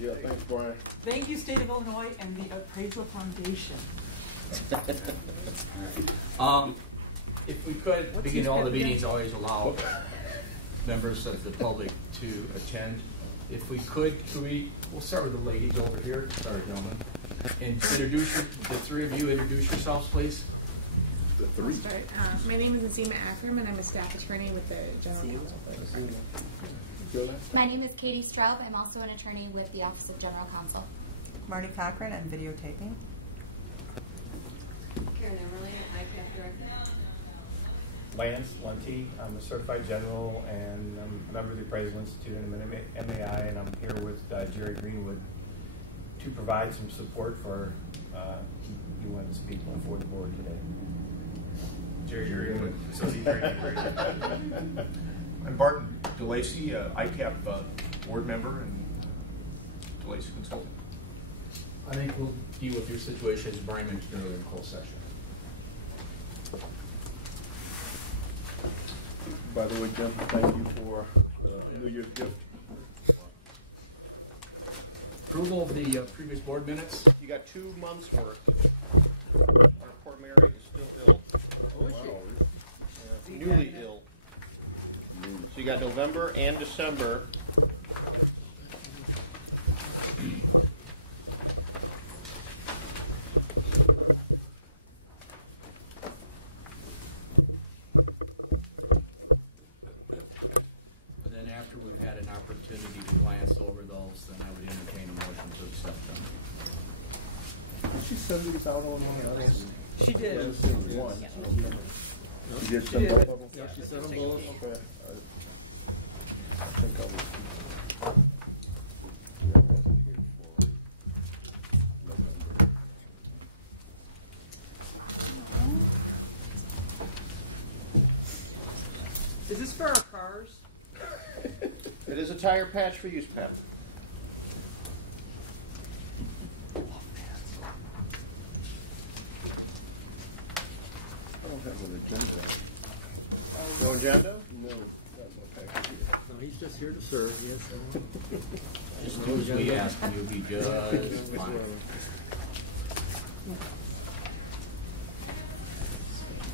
Yeah, thanks, Brian. Thank you, State of Illinois and the Appraisal Foundation. If we could, at the beginning of all the meetings, always allow members of the public to attend. If we could we'll start with the ladies over here. Sorry, gentlemen. And the three of you introduce yourselves, please. The three. My name is Azima Akram, and I'm a staff attorney with the General Counsel. My name is Katie Straub. I'm also an attorney with the Office of General Counsel. Marty Cochran, I'm videotaping. Karen Emerly, ICAP Director. Lance Lunty, I'm a certified general and I'm a member of the Appraisal Institute and I'm an MAI, and I'm here with Jerry Greenwood to provide some support for you want to speak before the board today. Jerry Greenwood, Associate Attorney. I'm Barton DeLacy, ICAP board member and DeLacy Consulting. I think we'll deal with your situation as Brian mentioned earlier in closed session. By the way, Jim, thank you for the New Year's gift. Approval of the previous board minutes. You got 2 months worth. Our poor Mary is still ill. Oh, wow. Yeah, newly ill. So you got November and December. After we've had an opportunity to glance over those, then I would entertain a motion to accept them. Did she send these out on one of those? She did. I've seen one. Yeah. She did send both of them? Yeah, she sent them both. Okay. I think I was. Is this for our cars? It is a tire patch for use, Pat. I don't have an agenda. No agenda? No, not my package here. No, he's just here to serve, yes. Just do as we ask, and you'll be just fine.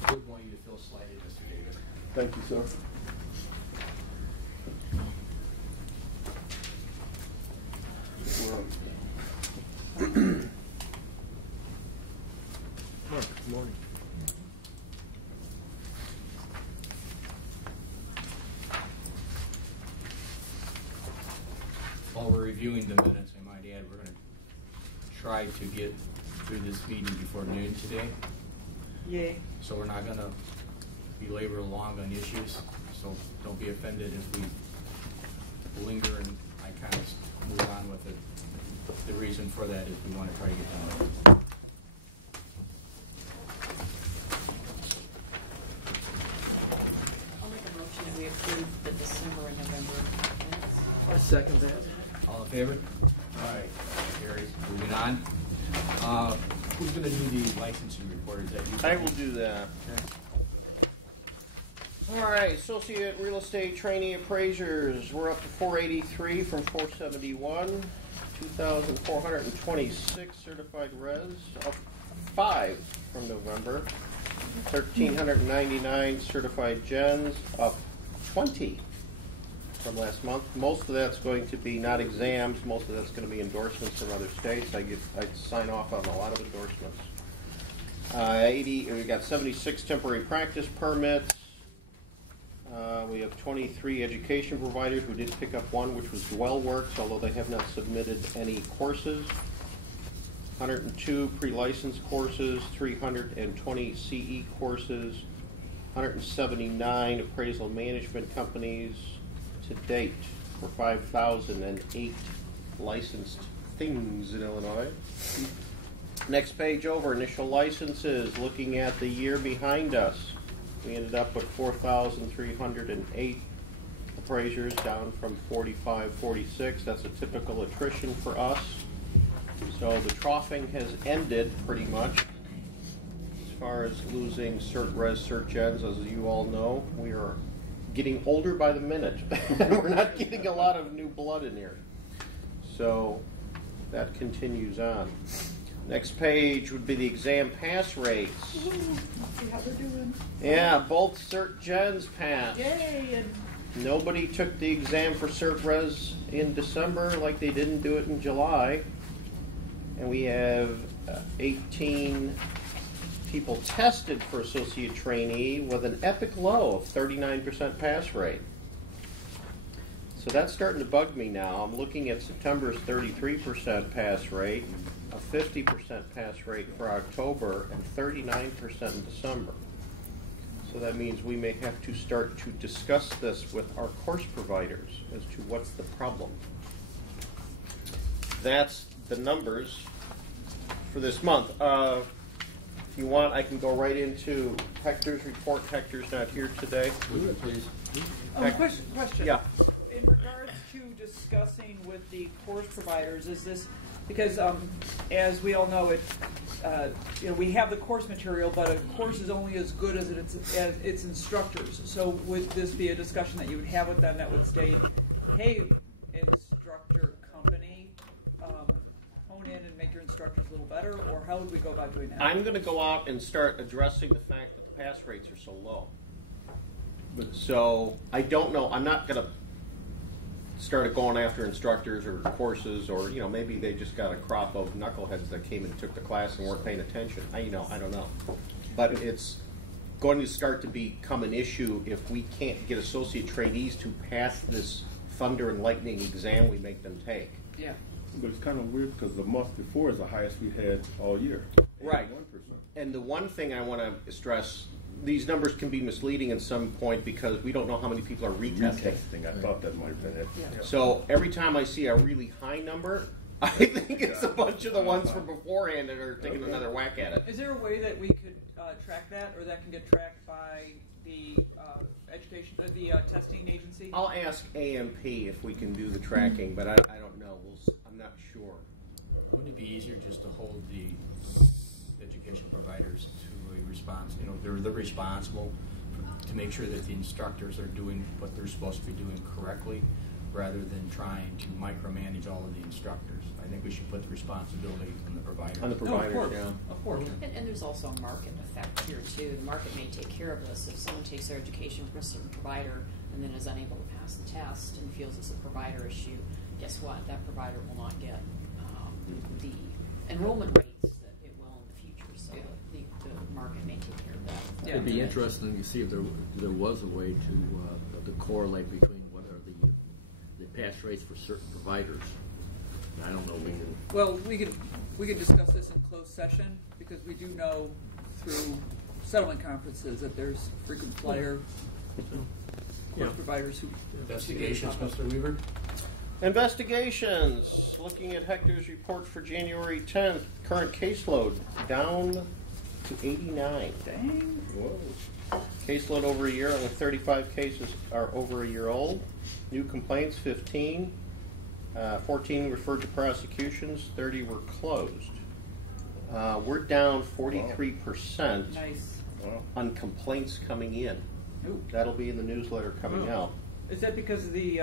I would want you to feel slighted, Mr. David. Thank you, sir. Good morning. While we're reviewing the minutes, I might add, we're going to try to get through this meeting before noon today. Yay. So we're not going to belabor along on issues, so don't be offended if we linger and I kind of move on with it. The reason for that is we want to try to get done. I'll make a motion that we approve the December and November minutes. I second that. All in favor? All right. Carries. Moving on. Who's going to do the licensing report? Is that you? I will do that. Okay. All right, Associate Real Estate Trainee Appraisers. We're up to 483 from 471. 2,426 certified res, up 5 from November. 1,399 certified gens, up 20 from last month. Most of that's going to be not exams. Most of that's going to be endorsements from other states. I sign off on a lot of endorsements. We got 76 temporary practice permits. We have 23 education providers who did pick up one, which was DwellWorks, although they have not submitted any courses. 102 pre-licensed courses, 320 CE courses, 179 appraisal management companies to date for 5,008 licensed things in Illinois. Next page over, initial licenses, looking at the year behind us. We ended up with 4,308 appraisers, down from 4,546. That's a typical attrition for us. So the troughing has ended pretty much. As far as losing cert res, cert gens, as you all know, we are getting older by the minute. We're not getting a lot of new blood in here. So that continues on. Next page would be the exam pass rates. See how they're doing. Yeah, both Cert Gens passed. Yay! And Nobody took the exam for Cert Res in December like they didn't do it in July. And we have 18 people tested for Associate Trainee with an epic low of 39% pass rate. So that's starting to bug me now. I'm looking at September's 33% pass rate, a 50% pass rate for October, and 39% in December. So that means we may have to start to discuss this with our course providers as to what's the problem. That's the numbers for this month. If you want, I can go right into Hector's report. Hector's not here today. Would you please? Question. Yeah. In regards to discussing with the course providers, is this because, as we all know, we have the course material, but a course is only as good as its instructors. So would this be a discussion that you would have with them that would state, "Hey, instructor company, hone in and make your instructors a little better," or how would we go about doing that? I'm going to go out and start addressing the fact that the pass rates are so low. So I don't know. I'm not going to start going after instructors or courses, or maybe they just got a crop of knuckleheads that came and took the class and weren't paying attention. I don't know. But it's going to start to become an issue if we can't get associate trainees to pass this thunder and lightning exam we make them take. Yeah. But it's kind of weird because the month before is the highest we had all year. Right. 1%. And the one thing I want to stress, these numbers can be misleading at some point because we don't know how many people are retesting. I thought that might have been it. Yeah. So every time I see a really high number, I think it's a bunch of the ones from beforehand that are taking another whack at it. Is there a way that we could track that, or that can get tracked by the testing agency? I'll ask AMP if we can do the tracking, but I don't know. I'm not sure. Wouldn't it be easier just to hold the education providers to a response? They're responsible to make sure that the instructors are doing what they're supposed to be doing correctly, rather than trying to micromanage all of the instructors. I think we should put the responsibility on the providers. On the providers, of course. yeah. Of course. And there's also a market effect here too. The market may take care of this. If someone takes their education from a certain provider and then is unable to pass the test and feels it's a provider issue, guess what? That provider will not get the enrollment rates that it will in the future. So the market may take care of that. Yeah. It'd be interesting to see if there was a way to correlate between what are the pass rates for certain providers. I don't know. Well, we could discuss this in closed session, because we do know through settlement conferences that there's frequent flyer course providers who Investigations, Mr. Weaver? Investigations. Looking at Hector's report for January 10th, current caseload down to 89. Dang. Whoa. Caseload over a year, only 35 cases are over a year old. New complaints, 15. 14 referred to prosecutions, 30 were closed. We're down 43% Nice. on complaints coming in. Ooh. That'll be in the newsletter coming out. Is that because of the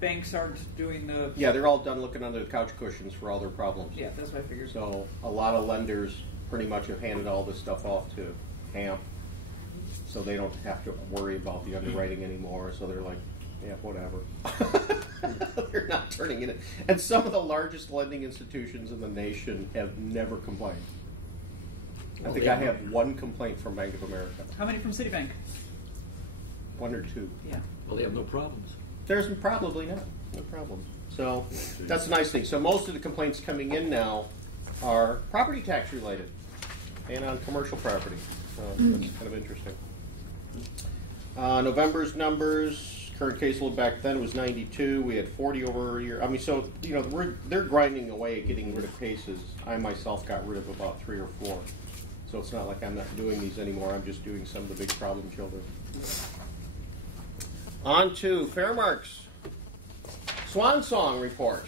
banks aren't doing the? Yeah, they're all done looking under the couch cushions for all their problems. Yeah, that's what I figured. So a lot of lenders pretty much have handed all this stuff off to HAMP, so they don't have to worry about the underwriting anymore. So they're like, yeah, whatever. They're not turning in it. And some of the largest lending institutions in the nation have never complained. I think I have one complaint from Bank of America. How many from Citibank? One or two. Yeah. Well, they have no problems. There's probably not. No problems. So that's a nice thing. So most of the complaints coming in now are property tax related and on commercial property. So that's kind of interesting. November's numbers. Current caseload back then was 92. We had 40 over a year. I mean, so they're grinding away at getting rid of cases. I myself got rid of about 3 or 4. So it's not like I'm not doing these anymore. I'm just doing some of the big problem children. On to Fairmark's Swan Song report.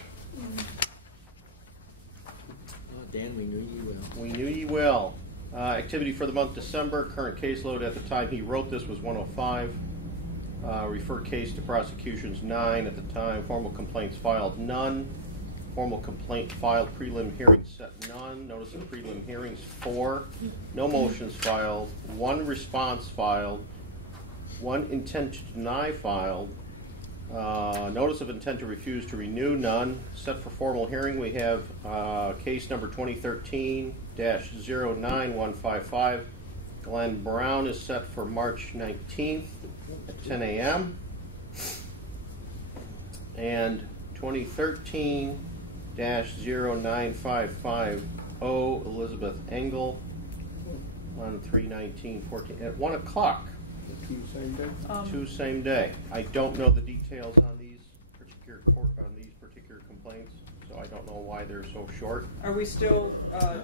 Dan, we knew you well. We knew ye well. Activity for the month December. Current caseload at the time he wrote this was 105. Referred case to prosecutions 9 at the time. Formal complaints filed none. formal complaint filed, prelim hearing set none, notice of prelim hearings 4, no motions filed, 1 response filed, 1 intent to deny filed, notice of intent to refuse to renew, none. Set for formal hearing, we have case number 2013-09155. Glenn Brown is set for March 19th at 10 a.m. And 2013-09550 Elizabeth Engel on 3/19/14 at 1 o'clock. Two same day? Two same day. I don't know the details on these particular complaints, so I don't know why they're so short. Are we still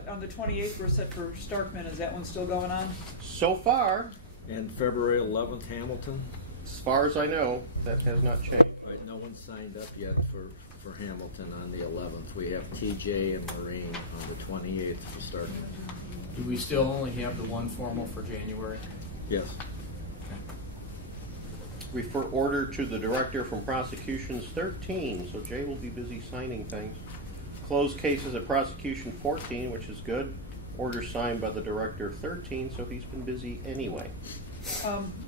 on the 28th? We're set for Starkman. Is that one still going on? So far, And February 11th, Hamilton. as far as I know, that has not changed. Right, no one signed up yet for Hamilton on the 11th. We have TJ and Maureen on the 28th for Starkman. Do we still only have the one formal for January? Yes. Refer order to the director from prosecutions 13, so Jay will be busy signing things. Closed cases at prosecution 14, which is good. Order signed by the director 13, so he's been busy anyway.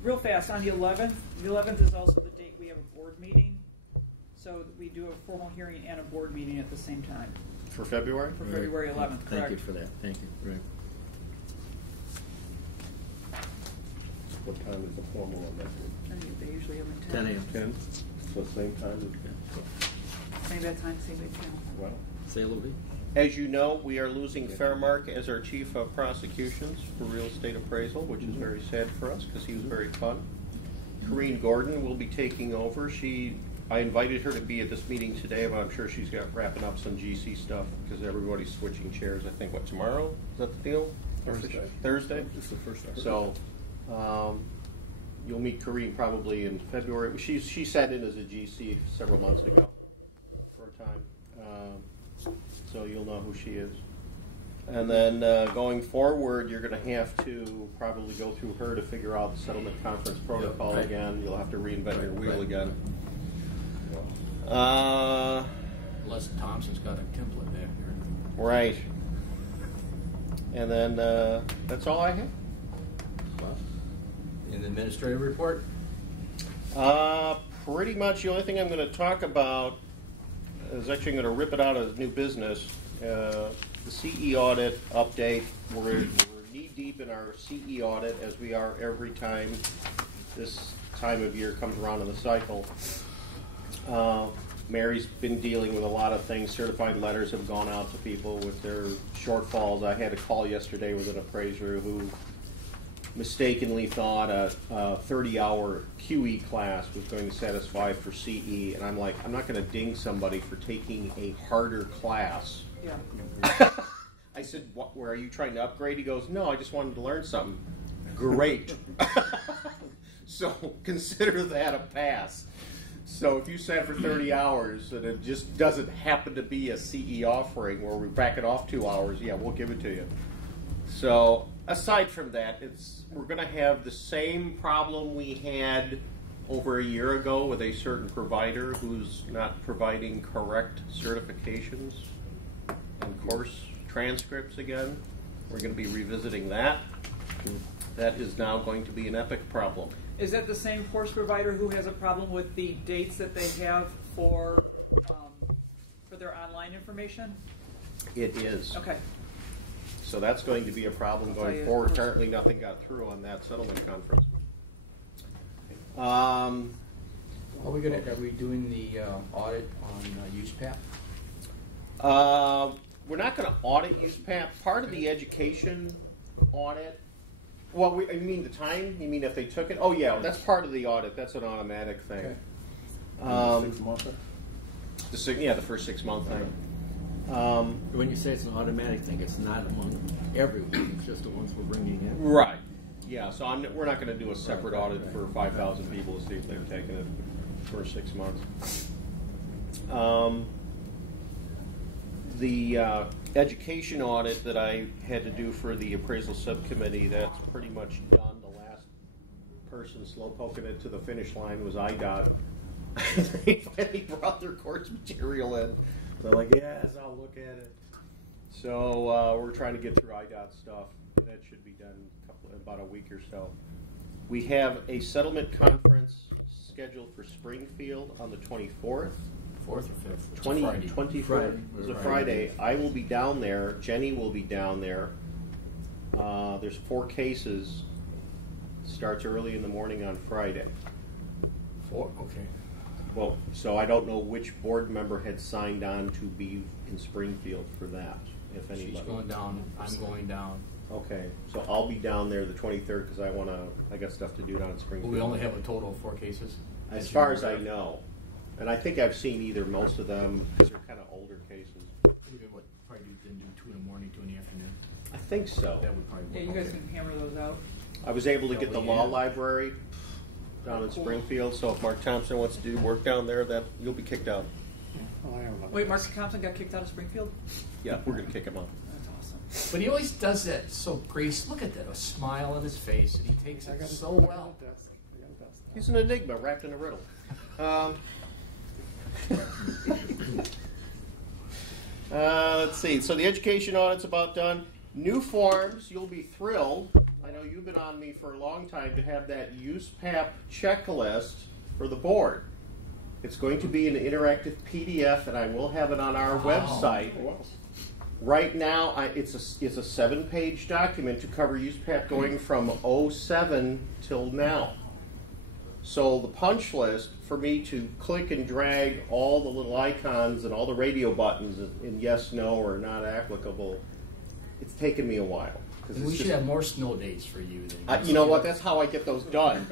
Real fast, on the 11th is also the date we have a board meeting. So we do a formal hearing and a board meeting at the same time. For February? For February 11th, correct? Thank you for that. Thank you. Right. What time is the formal on that? I think they usually have them 10 a.m. 10? So same time Same bad time, same bad time. Well, Say a little bit. As you know, we are losing Fairmark as our chief of prosecutions for real estate appraisal, which is very sad for us because he was very fun. Corrine Gordon will be taking over. I invited her to be at this meeting today, but I'm sure she's got wrapping up some GC stuff because everybody's switching chairs. I think, tomorrow? Is that the deal? Thursday? This is the first I heard. So, you'll meet Corrine probably in February. She sat in as a GC several months ago for a time. So you'll know who she is. And then going forward, you're going to have to probably go through her to figure out the settlement conference protocol right. again. You'll have to reinvent your wheel again. Unless Thompson's got a template back there. Right. And then that's all I have. In the administrative report? Pretty much the only thing I'm going to talk about is actually I'm going to rip it out as new business. The CE audit update. We're knee deep in our CE audit as we are every time this time of year comes around in the cycle. Mary's been dealing with a lot of things. Certified letters have gone out to people with their shortfalls. I had a call yesterday with an appraiser who mistakenly thought a 30-hour QE class was going to satisfy for CE, and I'm like, I'm not going to ding somebody for taking a harder class. Yeah. I said, where are you trying to upgrade? He goes, no, I just wanted to learn something. Great. So consider that a pass. So if you sat for 30 hours and it just doesn't happen to be a CE offering where we back it off 2 hours, yeah, we'll give it to you. So aside from that, we're going to have the same problem we had over a year ago with a certain provider who's not providing correct certifications and course transcripts again. We're going to be revisiting that. That is now going to be an epic problem. Is that the same course provider who has a problem with the dates that they have for their online information? It is. Okay. So that's going to be a problem going forward. Apparently nothing got through on that settlement conference. Are we doing the audit on USPAP? We're not going to audit USPAP. Part of the education audit. Well, you mean the time? You mean if they took it? Oh, yeah, that's part of the audit. That's an automatic thing. Okay. 6 months? The first 6 month thing. When you say it's an automatic thing, it's not among everyone. It's just the ones we're bringing in. Right. Yeah, so we're not going to do a separate audit for 5,000 people to see if they've taken it for 6 months. The education audit that I had to do for the appraisal subcommittee, that's pretty much done. The last person slow poking it to the finish line was IDOT. They finally brought their course material in. So I'm like, yes, I'll look at it. So we're trying to get through IDOT stuff. That should be done about a week or so. We have a settlement conference scheduled for Springfield on the 24th. 4th or 5th? 24th. It's a Friday. I will be down there. Jenny will be down there. There's 4 cases. Starts early in the morning on Friday. 4? Okay. Well, so I don't know which board member had signed on to be in Springfield for that, if anybody. She's going down. I'm going down. Okay, so I'll be down there the 23rd because I got stuff to do down in Springfield. Will we only have a total of 4 cases? As far as I know. And I think I've seen either most of them because they're kind of older cases. We could probably do 2 in the morning, 2 in the afternoon. I think so. That would probably work. Yeah, you guys can hammer those out. I was able to get the law library down in Springfield, so if Mark Thompson wants to do work down there, that you'll be kicked out. Wait, Mark Thompson got kicked out of Springfield? Yeah, we're going to kick him out. That's awesome. But he always does that so grace. Look at that, a smile on his face, and he takes it so well. He's an enigma wrapped in a riddle. Let's see. So the education audit's about done. New forms, you'll be thrilled. I know you've been on me for a long time to have that USPAP checklist for the board. It's going to be an interactive PDF, and I will have it on our website. Right now, it's a 7-page document to cover USPAP going from 07 till now. So the punch list, for me to click and drag all the little icons and all the radio buttons in yes, no, or not applicable, it's taken me a while. We should have more snow days for you. You know what? That's how I get those done.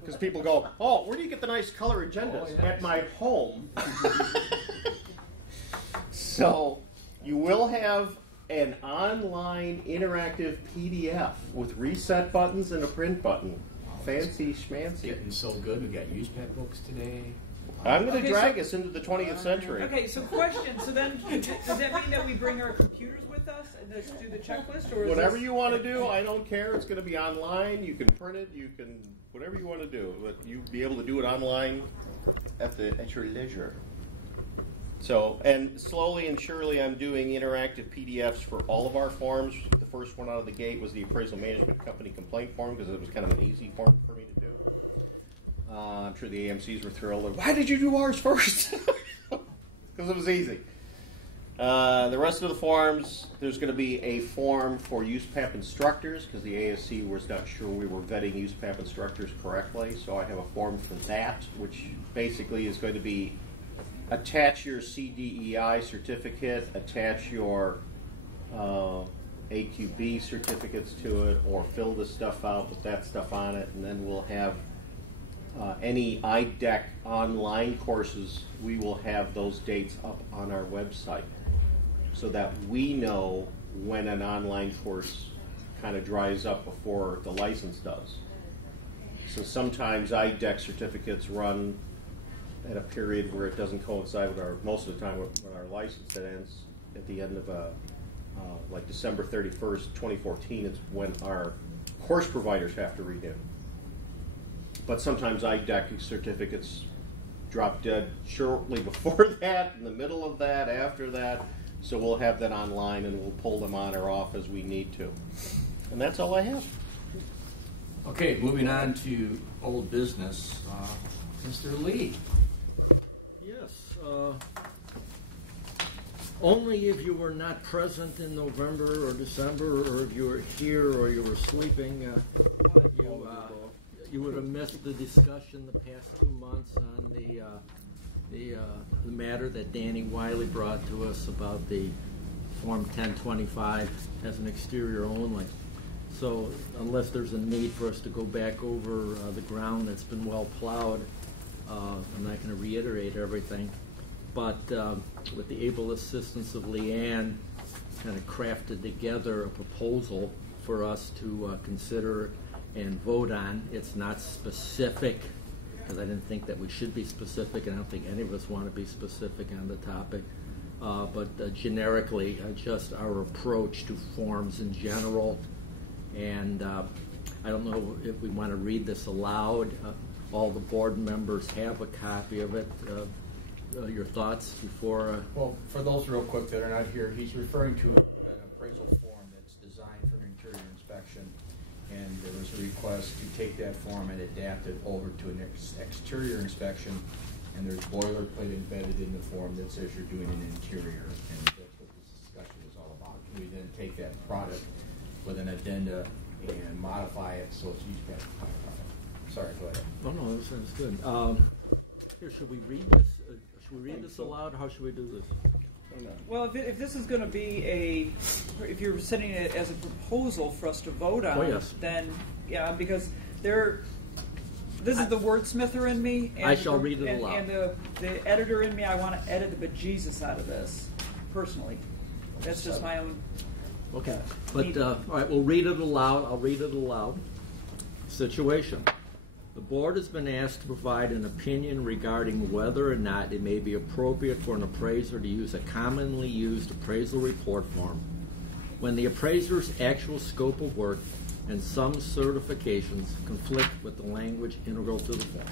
Because people go, oh, where do you get the nice color agendas? Oh, yes. At my home. So you will have an online interactive PDF with reset buttons and a print button. Fancy schmancy. Getting so good. We got USPAP books today. I'm going to drag us into the 20th century. Okay, so question. So then, does that mean that we bring our computers with us and just do the checklist, or is Whatever this... you want to do, I don't care. It's going to be online. You can print it. You can whatever you want to do, but you'll be able to do it online at your leisure. So, and slowly and surely, I'm doing interactive PDFs for all of our forms. The first one out of the gate was the Appraisal Management Company complaint form because it was kind of an easy form for me to do. I'm sure the AMCs were thrilled. Why did you do ours first? Because it was easy. The rest of the forms, there's going to be a form for USPAP instructors because the ASC was not sure we were vetting USPAP instructors correctly. So I have a form for that, which basically is going to be attach your CDEI certificate, attach your AQB certificates to it, or fill the stuff out with that stuff on it, and then we'll have any IDEC online courses, we will have those dates up on our website so that we know when an online course kind of dries up before the license does. So sometimes IDEC certificates run at a period where it doesn't coincide with most of the time with our license that ends at the end of like December 31st, 2014. It's when our course providers have to renew. But sometimes IDEC certificates drop dead shortly before that, in the middle of that, after that. So we'll have that online and we'll pull them on or off as we need to. And that's all I have. Okay, moving on to old business. Mr. Lee. Yes. Only if you were not present in November or December, or if you were here or you were sleeping, you would have missed the discussion the past 2 months on the matter that Danny Wiley brought to us about the Form 1025 as an exterior only. So unless there's a need for us to go back over the ground that's been well plowed, I'm not going to reiterate everything. But with the able assistance of Leanne, kind of crafted together a proposal for us to consider and vote on. It's not specific, because I didn't think that we should be specific, and I don't think any of us want to be specific on the topic. But generically, just our approach to forms in general. And I don't know if we want to read this aloud. All the board members have a copy of it. your thoughts before? Well, for those real quick that are not here, he's referring to an appraisal form that's designed for an interior inspection, and there was a request to take that form and adapt it over to an exterior inspection, and there's boilerplate embedded in the form that says you're doing an interior, and that's what this discussion is all about. Can we then take that product with an addenda and modify it so it's used better? Sorry, go ahead. Oh no, that sounds good. Here, should we read this? Should we read this aloud? How should we do this? Well, if this is going to be if you're sending it as a proposal for us to vote on, yes. then yeah, because this is the wordsmither in me. And I shall read it aloud. And the editor in me, I want to edit the bejesus out of this, personally. That's just my own. Okay, but all right, we'll read it aloud. I'll read it aloud. Situation. The board has been asked to provide an opinion regarding whether or not it may be appropriate for an appraiser to use a commonly used appraisal report form when the appraiser's actual scope of work and some certifications conflict with the language integral to the form.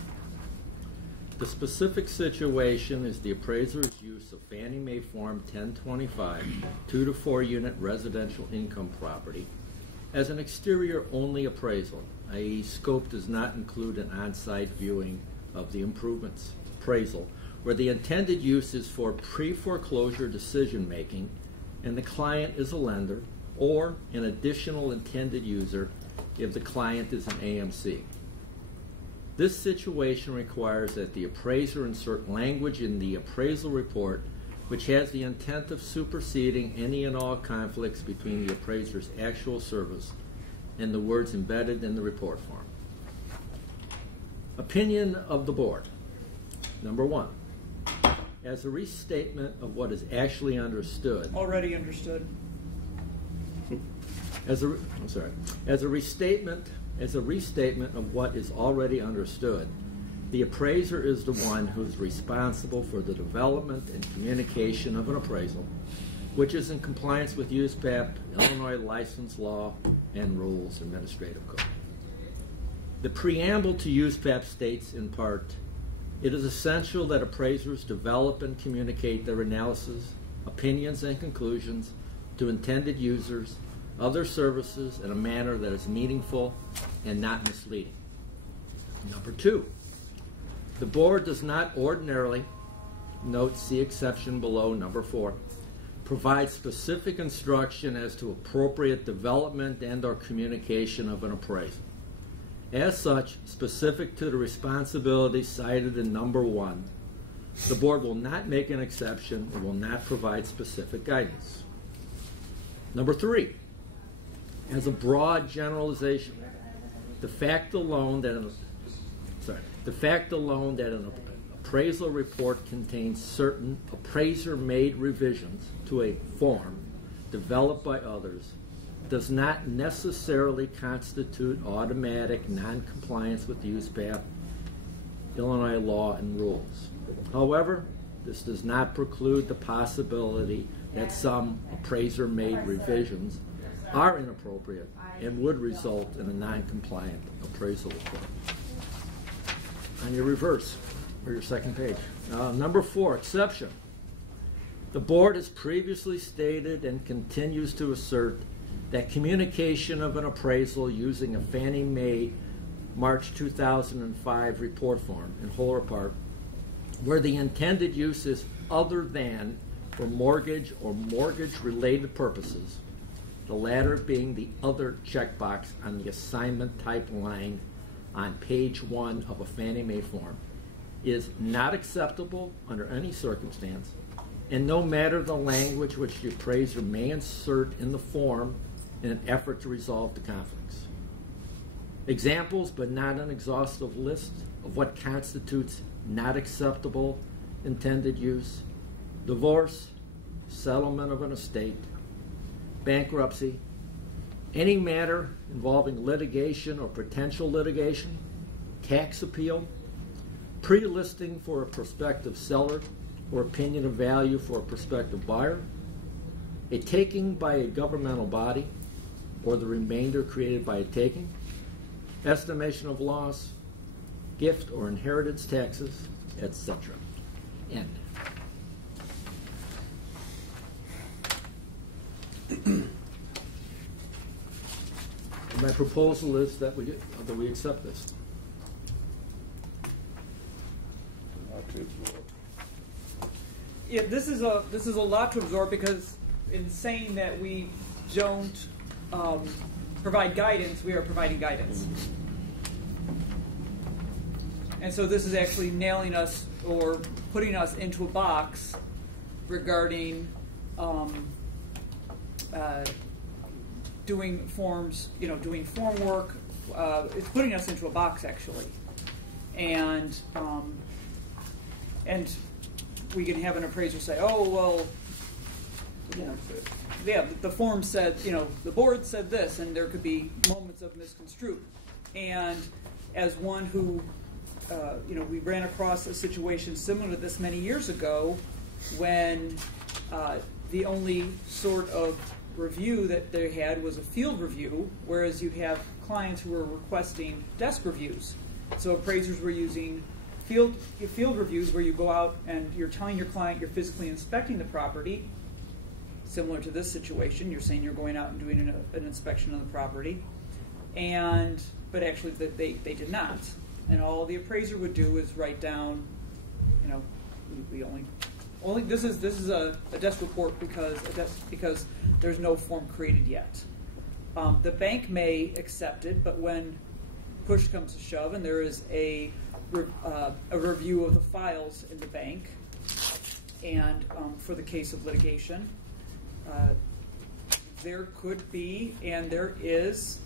The specific situation is the appraiser's use of Fannie Mae Form 1025 2 to 4 unit residential income property as an exterior-only appraisal, i.e. scope does not include an on-site viewing of the improvements appraisal, where the intended use is for pre-foreclosure decision-making and the client is a lender, or an additional intended user if the client is an AMC. This situation requires that the appraiser insert language in the appraisal report which has the intent of superseding any and all conflicts between the appraiser's actual service and the words embedded in the report form. Opinion of the board. Number 1. As a restatement of what is actually understood. Already understood. As a restatement of what is already understood, the appraiser is the one who is responsible for the development and communication of an appraisal, which is in compliance with USPAP, Illinois license law, and rules administrative code. The preamble to USPAP states in part, it is essential that appraisers develop and communicate their analysis, opinions, and conclusions to intended users, other services in a manner that is meaningful and not misleading. Number 2, the board does not ordinarily, note see exception below number 4, provide specific instruction as to appropriate development and or communication of an appraisal. As such, specific to the responsibilities cited in number 1, the board will not make an exception and will not provide specific guidance. Number 3, as a broad generalization, the fact alone that an appraisal report contains certain appraiser-made revisions to a form developed by others does not necessarily constitute automatic noncompliance with USPAP, Illinois law, and rules. However, this does not preclude the possibility that some appraiser-made revisions are inappropriate and would result in a non-compliant appraisal report. On your reverse, or your second page. Number 4, exception. The board has previously stated and continues to assert that communication of an appraisal using a Fannie Mae March 2005 report form, in whole or part, where the intended use is other than for mortgage or mortgage-related purposes, the latter being the other checkbox on the assignment type line on page 1 of a Fannie Mae form, is not acceptable under any circumstance, and no matter the language which the appraiser may insert in the form in an effort to resolve the conflicts. Examples, but not an exhaustive list, of what constitutes not acceptable intended use: divorce, settlement of an estate, bankruptcy, any matter involving litigation or potential litigation, tax appeal, pre-listing for a prospective seller or opinion of value for a prospective buyer, a taking by a governmental body or the remainder created by a taking, estimation of loss, gift or inheritance taxes, etc. End. proposal is that we accept this. Yeah, this is a lot to absorb, because in saying that we don't provide guidance, we are providing guidance. And so this is actually nailing us or putting us into a box regarding doing forms, doing form work. It's putting us into a box, actually. And we can have an appraiser say, oh, well, yeah, the form said, the board said this, and there could be moments of misconstrued. And as one who, we ran across a situation similar to this many years ago, when the only sort of review that they had was a field review, whereas you have clients who were requesting desk reviews. So appraisers were using field reviews, where you go out and you're telling your client you're physically inspecting the property. Similar to this situation, you're saying you're going out and doing an inspection of the property, but actually they did not. And all the appraiser would do is write down, we only this is a desk report because there's no form created yet. The bank may accept it, but when push comes to shove and there is a review of the files in the bank, and for the case of litigation, there could be, and there is,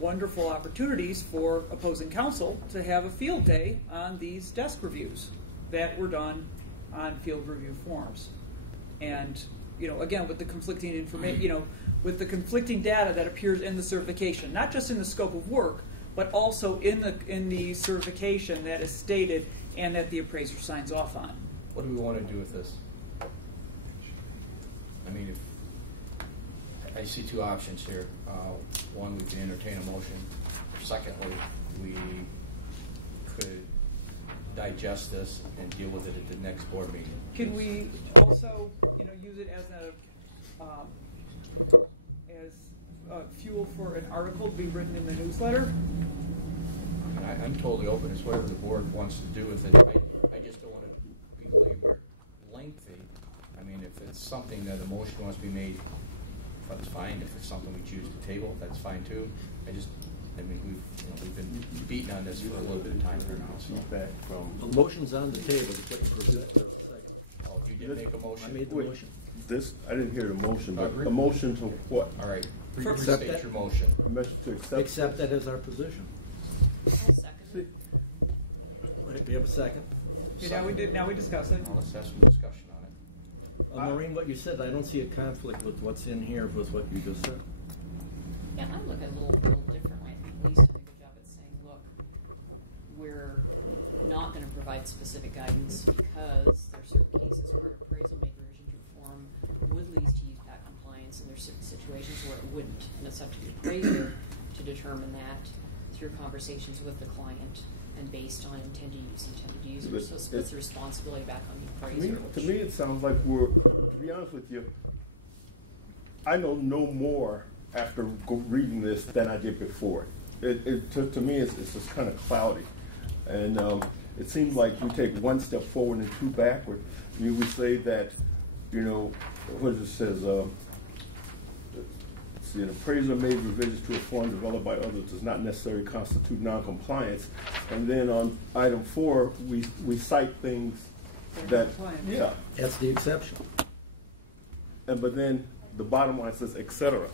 wonderful opportunities for opposing counsel to have a field day on these desk reviews that were done on field review forms. And, again, with the conflicting information, with the conflicting data that appears in the certification, not just in the scope of work, but also in the certification that is stated and that the appraiser signs off on. What do we want to do with this? I mean, if I see two options here. One, we can entertain a motion. Secondly, we could digest this and deal with it at the next board meeting. Can we also, use it as fuel for an article to be written in the newsletter? I'm totally open. It's whatever the board wants to do with it. I just don't want to be lengthy. I mean, if it's something that a motion wants to be made, that's fine. If it's something we choose to table, that's fine too. We've been beating on this for a little bit of time here now. So. The motion's on the table. It's waiting for a second. Oh, you did make a motion? I made the motion. I didn't hear the motion, but a motion to what? All right. Restate your motion. A motion to accept. Accept that as our position. I'll second. Right, we have a second. Okay, now we discuss it. Well, let's have some discussion on it. Maureen, what you said, I don't see a conflict with what's in here with what you just said. Yeah, I look at it a little differently. I think Lisa did a good job at saying, look, we're not going to provide specific guidance because there are certain cases where an appraisal made revision to form would lead to UPAC compliance, and there's certain situations where it wouldn't. And it's up to the appraiser to determine that through conversations with the client and based on intended users. So it splits the responsibility back on the appraiser. To me, it sounds like to be honest with you, I know no more after reading this than I did before. To me, it's just kind of cloudy. And it seems like we take one step forward and two backward. We say that, what it says, an appraiser made revisions to a form developed by others does not necessarily constitute noncompliance. And then on item 4, we cite things that, That's the exception. But then the bottom line says, etc.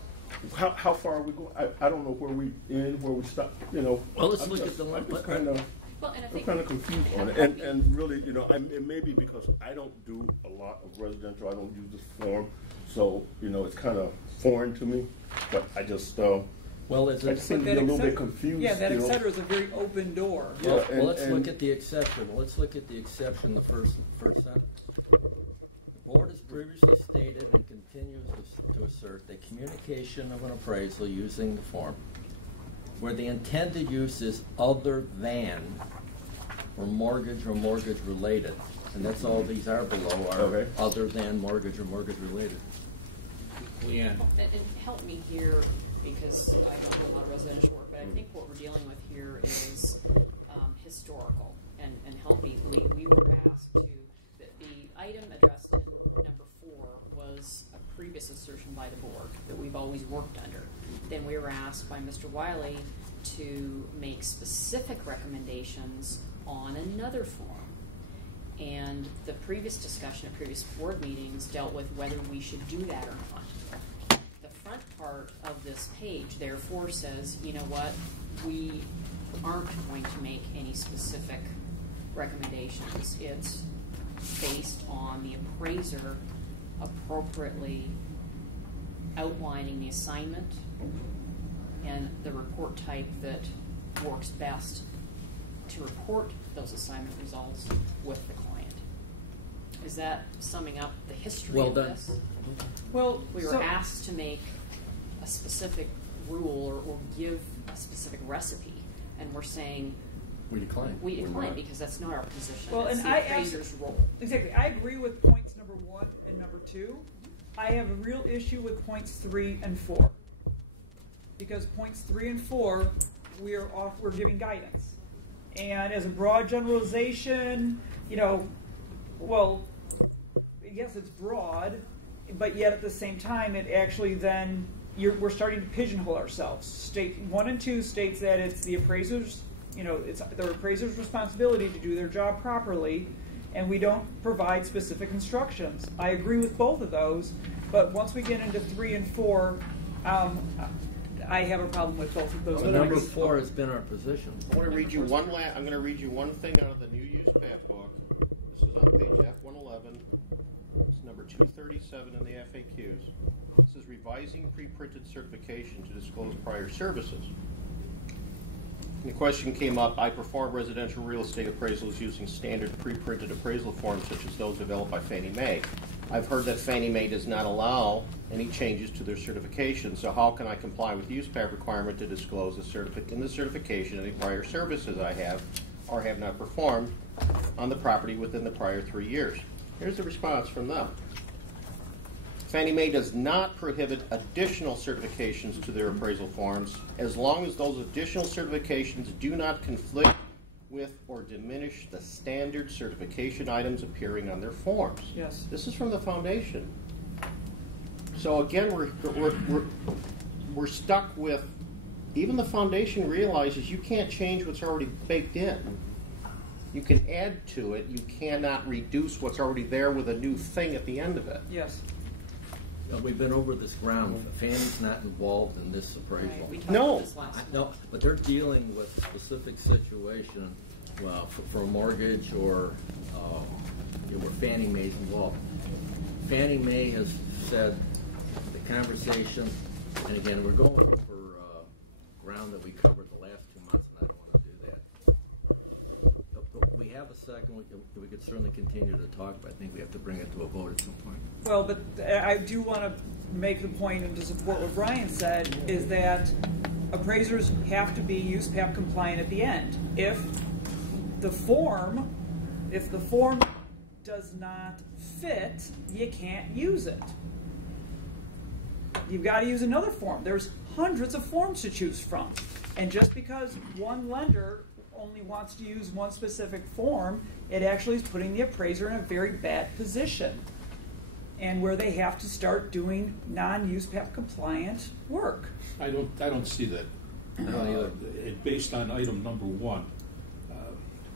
How far are we going? I don't know where we end, where we stop. Well, let's look at the I'm one. just kind of. Well, and I I'm think kind of confused on it, and really, it may be because I don't do a lot of residential. I don't use this form, so it's kind of foreign to me. But I just, well, I just seem to be a little bit confused. Yeah, that etc. is a very open door. Well, let's look at the exception. Let's look at the exception. The first sentence. The board has previously stated and continues to assert that communication of an appraisal using the form, where the intended use is other than or mortgage related, and that's all these are below are other than mortgage or mortgage related. Leanne. And help me here. because I don't do a lot of residential work, but I think what we're dealing with here is historical. And help me, we were asked to, the item addressed in number 4 was a previous assertion by the board that we've always worked under. Then we were asked by Mr. Wiley to make specific recommendations on another form. And the previous discussion at previous board meetings dealt with whether we should do that or not. The front part of this page, therefore, says, you know what, we aren't going to make any specific recommendations. It's based on the appraiser appropriately outlining the assignment and the report type that works best to report those assignment results with the client. Is that summing up the history Well of done. this? Well, We were asked to make a specific rule or give a specific recipe, and we're saying We decline. we decline because that's not our position. Well, it's and the I appraiser's role. Exactly. I agree with points number 1 and number 2. I have a real issue with points 3 and 4. Because points 3 and 4, we're giving guidance. And as a broad generalization, you know, well, yes, it's broad, but yet at the same time, it actually then, we're starting to pigeonhole ourselves. State 1 and 2 states that it's the appraiser's, you know, it's the appraiser's responsibility to do their job properly, and we don't provide specific instructions. I agree with both of those, but once we get into 3 and 4, I have a problem with both of those. Well, number 4 has been our position. I want to read you one. I'm going to read you one thing out of the new use PAP book. This is on page F111. It's number 237 in the FAQs. It says revising pre-printed certification to disclose prior services. And the question came up, I perform residential real estate appraisals using standard pre-printed appraisal forms such as those developed by Fannie Mae. I've heard that Fannie Mae does not allow any changes to their certification, so how can I comply with the use PAP requirement to disclose in the certification any prior services I have or have not performed on the property within the prior 3 years? Here's the response from them. Fannie Mae does not prohibit additional certifications to their appraisal forms as long as those additional certifications do not conflict with or diminish the standard certification items appearing on their forms. Yes. This is from the foundation. So again, we're stuck with, even the foundation realizes you can't change what's already baked in. You can add to it, you cannot reduce what's already there with a new thing at the end of it. Yes. We've been over this ground. Fannie's not involved in this appraisal. Right. We talked No. about this last month. No, but they're dealing with a specific situation, well, for a mortgage or where Fannie Mae's involved. Fannie Mae has said the conversation, and again, we're going over ground that we covered the last 2 months, and I don't want to do that. But we have a second. We could certainly continue to talk, but I think we have to bring it to a vote at some point. Well, but I do want to make the point, and to support what Brian said, is that appraisers have to be use PAP compliant at the end. If the form does not fit, you can't use it. You've got to use another form. There's hundreds of forms to choose from. And just because one lender only wants to use one specific form, it actually is putting the appraiser in a very bad position, and where they have to start doing non-use PAP compliant work. I don't see that. Based on item number 1,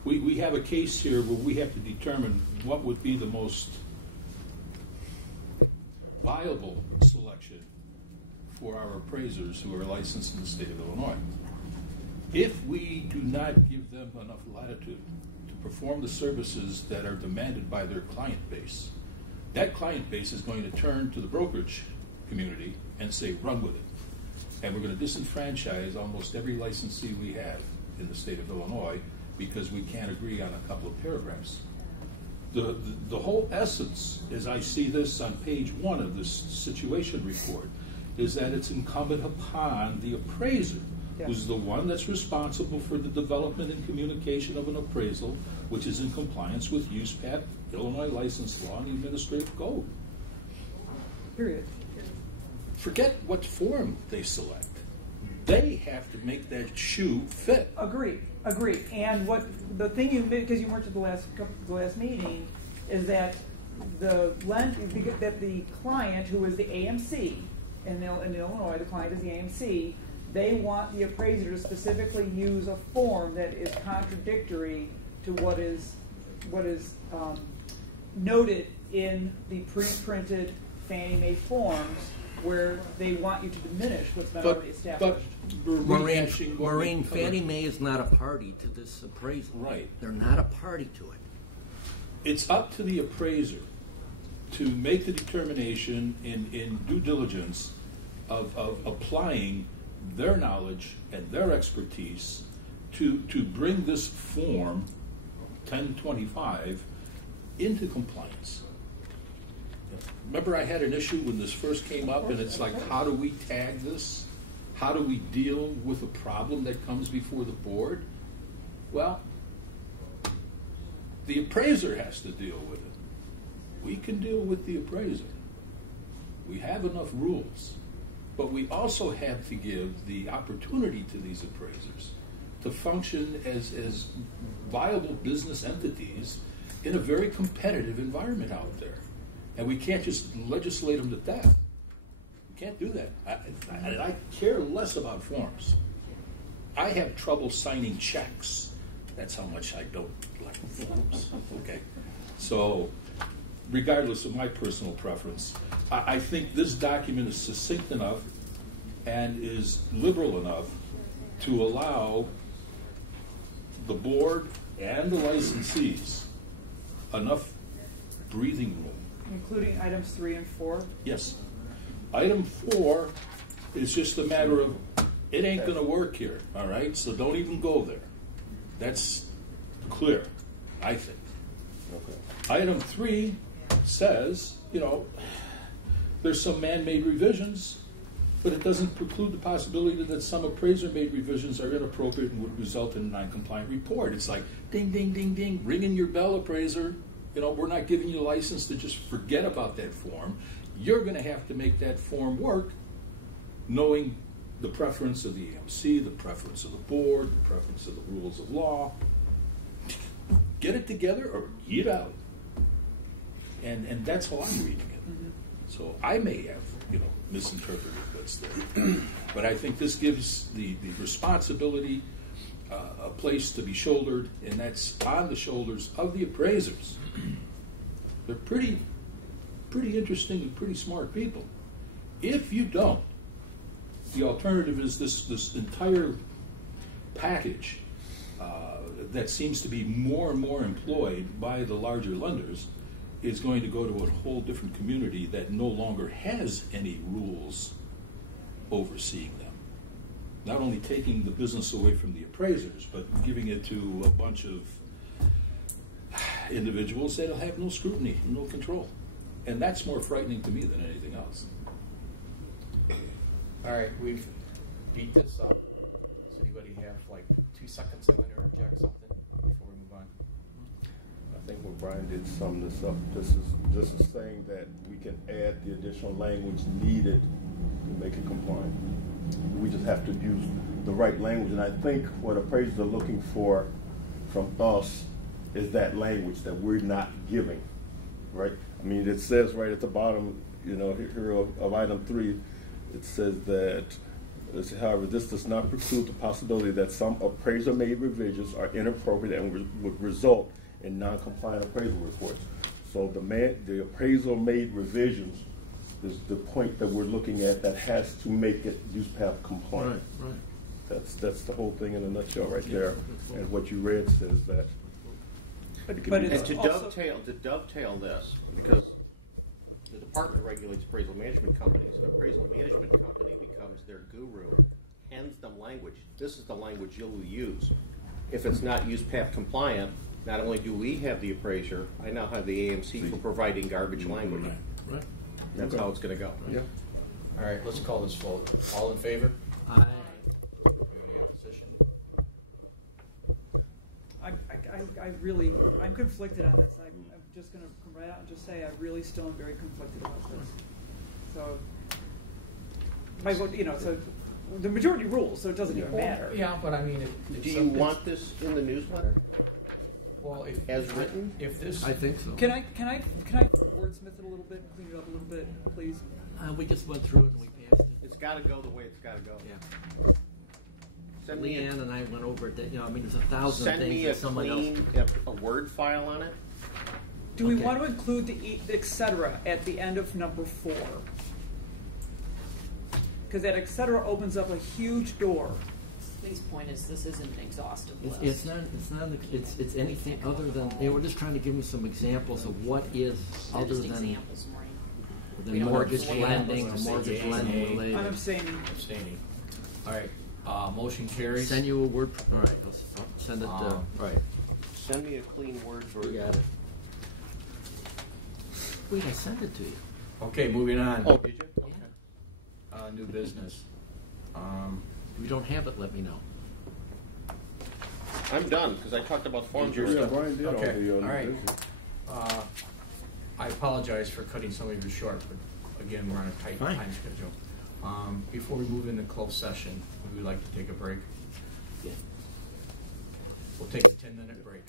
we have a case here where we have to determine what would be the most viable selection for our appraisers who are licensed in the state of Illinois. If we do not give them enough latitude to perform the services that are demanded by their client base, that client base is going to turn to the brokerage community and say, run with it. And we're going to disenfranchise almost every licensee we have in the state of Illinois because we can't agree on a couple of paragraphs. The whole essence, as I see this on page 1 of this situation report, is that it's incumbent upon the appraiser, who's the one that's responsible for the development and communication of an appraisal, which is in compliance with USPAP, Illinois License Law, and the Administrative Code. Period. Forget what form they select. They have to make that shoe fit. Agree. And what the thing because you weren't at the last meeting, is that the client, who is the AMC in Illinois, the client is the AMC. They want the appraiser to specifically use a form that is contradictory to what is noted in the pre-printed Fannie Mae forms, where they want you to diminish what's been already established. But Maureen, Fannie Mae is not a party to this appraisal. Right. They're not a party to it. It's up to the appraiser to make the determination in due diligence of applying their knowledge and their expertise to bring this form 1025 into compliance. Remember, I had an issue when this first came up, and it's like, how do we tag this? How do we deal with a problem that comes before the board? Well, the appraiser has to deal with it. We can deal with the appraiser. We have enough rules, but we also have to give the opportunity to these appraisers to function as viable business entities in a very competitive environment out there. And we can't just legislate them to death. We can't do that. I care less about forms. I have trouble signing checks. That's how much I don't like forms. Okay? So, regardless of my personal preference, I think this document is succinct enough and is liberal enough to allow the board and the licensees enough breathing room. Including items 3 and 4? Yes. Item 4 is just a matter of, it ain't going to work here, all right? So don't even go there. That's clear, I think. Okay. Item 3 says, there's some man-made revisions, but it doesn't preclude the possibility that some appraiser-made revisions are inappropriate and would result in a non-compliant report. It's like, ding, ding, ding, ding, ringing your bell, appraiser. We're not giving you a license to just forget about that form. You're going to have to make that form work, knowing the preference of the AMC, the preference of the board, the preference of the rules of law. Get it together or get out. And that's how I'm reading it. Mm-hmm. So I may have, misinterpreted what's there. But I think this gives the responsibility a place to be shouldered, and that's on the shoulders of the appraisers. They're pretty interesting and pretty smart people. If you don't, the alternative is this entire package that seems to be more and more employed by the larger lenders is going to go to a whole different community that no longer has any rules overseeing them. Not only taking the business away from the appraisers, but giving it to a bunch of individuals that'll have no scrutiny, no control. And that's more frightening to me than anything else. All right, we've beat this up. Does anybody have like 2 seconds they want to interject something before we move on? I think what Brian did sum this up. This is saying that we can add the additional language needed to make it compliant. We just have to use the right language, and I think what appraisers are looking for from us is that language that we're not giving, right? I mean, it says right at the bottom, here of item 3, it says that, however, this does not preclude the possibility that some appraiser-made revisions are inappropriate and would result in non-compliant appraisal reports. So the appraisal-made revisions is the point that we're looking at that has to make it USPAP compliant. Right. That's the whole thing in a nutshell right there. And what you read says that. But and to dovetail this, because the department regulates appraisal management companies, an appraisal management company becomes their guru, hands them language. This is the language you'll use. If it's not USPAP compliant, not only do we have the appraiser, I now have the AMC for providing garbage language. Right. That's how it's going to go. Yeah. All right, let's call this vote. All in favor? Aye. Do we have any opposition? I'm conflicted on this. I'm just going to come right out and just say I really still am very conflicted about this. So, my vote, the majority rules, so it doesn't even matter. Yeah, but I mean, if Do you want this in the newsletter well, if as written? if this, I think so. Can I wordsmith it a little bit, clean it up a little bit, please? We just went through it and we passed it. It's got to go the way it's got to go. Yeah. Send me Leanne and I went over it. You know, I mean, there's 1,000 Send things me that someone else. a Word file on it. Do we Okay. want to include the et cetera at the end of number 4? Because that et cetera opens up a huge door. Lee's point is this isn't an exhaustive It's, list. it's anything other than, they were just trying to give me some examples of what is They're other just than examples, Maureen. the We don't mortgage have to lending or say mortgage yay, lending nay. related. I'm abstaining. abstaining. All right, motion carries. Send you a Word, all right, I'll send it, all right, Send me a clean Word you version. got it. Wait, I sent it to you. Okay, moving on. Oh, did you? Okay. New business. If you don't have it, let me know. I'm done because I talked about forms. Did and your Yeah, stuff. Brian did all Okay, the all right. business. I apologize for cutting some of you short, but again, we're on a tight Fine. time schedule. Before we move into closed session, would we like to take a break? Yeah. We'll take a 10-minute break.